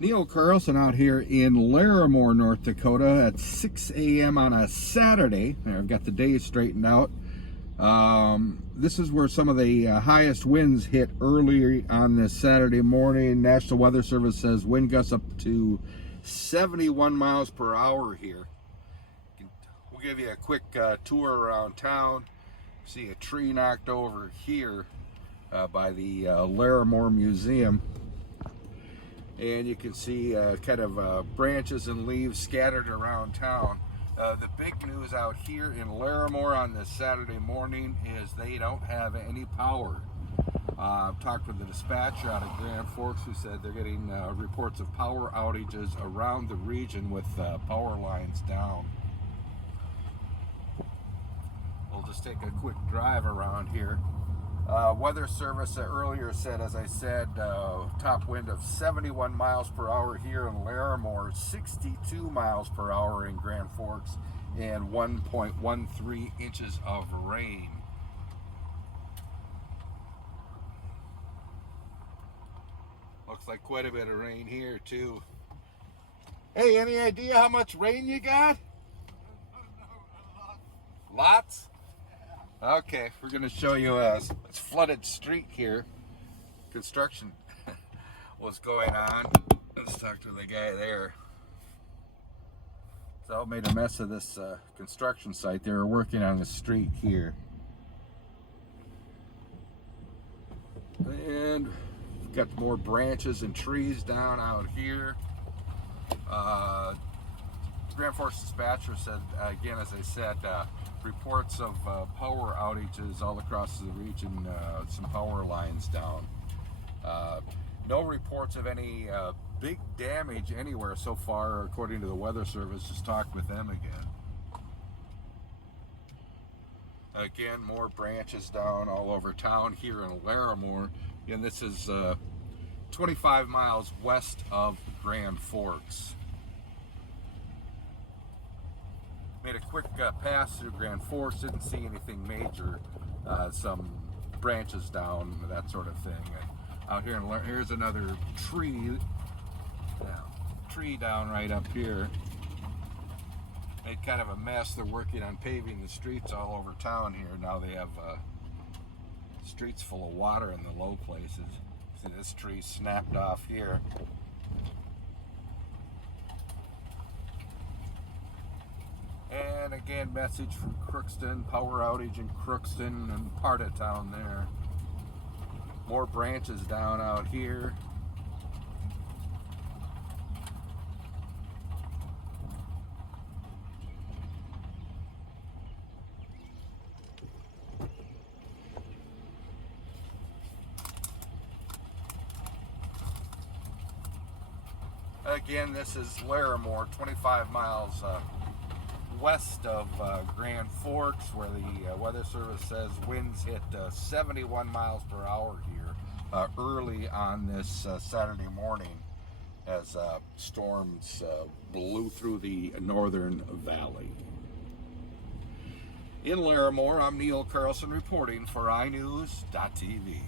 Neil Carlson out here in Larimore, North Dakota at 6 a.m. on a Saturday. There, I've got the day straightened out. This is where some of the highest winds hit early on this Saturday morning. National Weather Service says wind gusts up to 71 miles per hour here. We'll give you a quick tour around town. See a tree knocked over here by the Larimore Museum. And you can see kind of branches and leaves scattered around town. The big news out here in Larimore on this Saturday morning is they don't have any power. I've talked with the dispatcher out of Grand Forks who said they're getting reports of power outages around the region with power lines down. We'll just take a quick drive around here. Weather Service earlier said, as I said, top wind of 71 miles per hour here in Larimore, 62 miles per hour in Grand Forks, and 1.13 inches of rain. Looks like quite a bit of rain here too. Hey, any idea how much rain you got? Lots? Okay, we're going to show you a flooded street here. Construction was going on. Let's talk to the guy there. So I made a mess of this construction site. They were working on the street here. And we've got more branches and trees down out here. Grand Forks dispatcher said, again, as I said, reports of power outages all across the region, some power lines down. No reports of any big damage anywhere so far, according to the Weather Service. Just talked with them again. Again, more branches down all over town here in Larimore. And this is 25 miles west of Grand Forks. Made a quick pass through Grand Forks, didn't see anything major, some branches down, that sort of thing. And out here, here's another tree, tree down right up here. Made kind of a mess. They're working on paving the streets all over town here. Now they have streets full of water in the low places. See, this tree snapped off here. And again, message from Crookston, power outage in Crookston and part of town there. More branches down out here. Again, this is Larimore, 25 miles west of Grand Forks, where the Weather Service says winds hit 71 miles per hour here early on this Saturday morning as storms blew through the northern valley. In Larimore, I'm Neil Carlson reporting for iNews.tv.